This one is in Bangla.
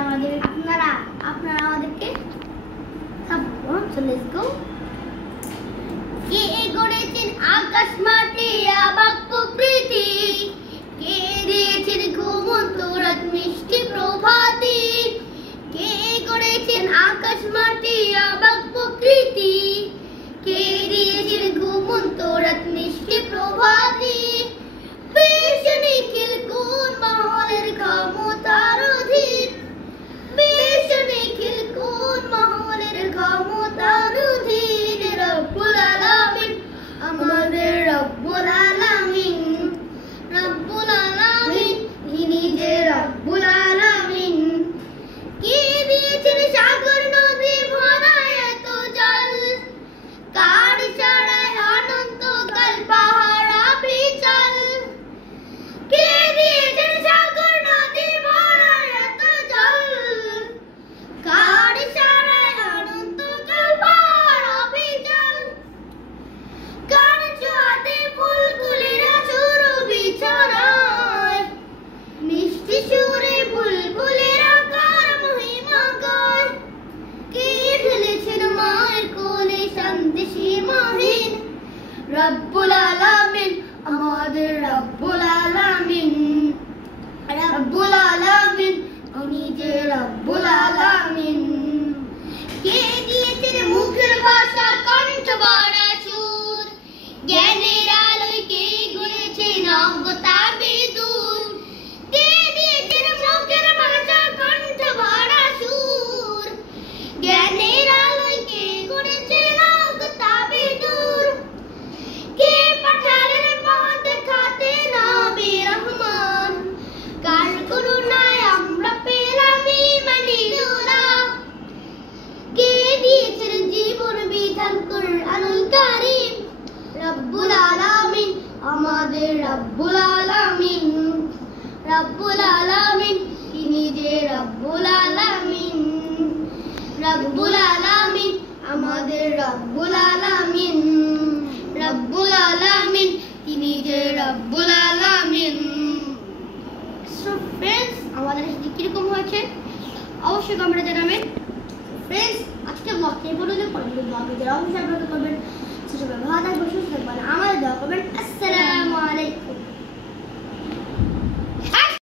আমাদেরকে আপনারা আমাদেরকে লেটস গো। কে গড়েছেন আকাশ মাটি আবাক প্রকৃতি, কে দিয়েছেন ঘুমন্ত রাত মিষ্টি প্রভাতী, কে গড়েছেন আকাশ মাটি আবাক প্রকৃতি, কে দিয়েছেন ঘুমন্ত রাত মিষ্টি প্রভাতী। বেশ নিখিল কোন মহলের ক্ষমতার অধীন, বেশ নিখিল কোন মহলের ক্ষমতার অধীন। রব্বুল আলামিন আমাদের রব্বুল আলামিন, রব্বুল আলামিন যিনি যে রব্বুল আলামিন। কে দিয়েছেন সাগর নদী ভরায় এত জল, কার ইশারায় অনন্তকাল পাহাড় অবিচল। কে দিয়েছেন সাগর নদী ভরায় এত জল, কার ইশারায় অনন্তকাল পাহাড় অবিচল। কার ছোঁয়াতে ফুলগুলিরা সুরভি ছড়ায়, মিষ্টি সুরে বুলবুলেরা কার মহিমা গায়। কে ঢেলেছেন মায়ের কোলে শান্তি সীমাহীন, রব্বুল আলামিন আমাদের রব্বুল আলামিন, রব্বুল আলামিন উনি যে রব্বুল আলামিন। কে দিয়েছেন মুখের ভাষা কণ্ঠ ভরা সুর, জ্ঞানের আলোয় কে গড়েছেন অজ্ঞতা বিদূর। কে দিয়েছেন মুখের ভাষা কণ্ঠ ভরা সুর, জ্ঞানের আলোয় কে গড়েছেন অজ্ঞতা বিদূর। কে পাঠালেন পথ দেখাতে নবী রহমান, কার করুণায় আমরা পেলাম ঈমানের আলো। কে দিয়েছেন জীবন বিধান কুরআনুল কারীম, রব্বুল আলামিন আমাদের রব্বুল আলামিন, রব্বুল আলামিন তিনি যে রব্বুল আলামিন, রব্বুল আলামিন আমাদের রব্বুল আলামিন, রব্বুল আলামিন তিনি যে রব্বুল আলামিন। সো ফ্রেন্ডস, আমাদের সাথে কিরকম হয়েছে অবশ্যই কমেন্টে জানাবেন। ফ্রেন্ডস, আজকে ব্লগটি এই পর্যন্ত, পরবর্তী ব্লগে যারা অবশ্যই আপনারা করবেন সেসব ভালো থাকবেন, সুস্থ থাকবেন, আমাদের দোয়া করবেন। আসসালামু আলাইকুম।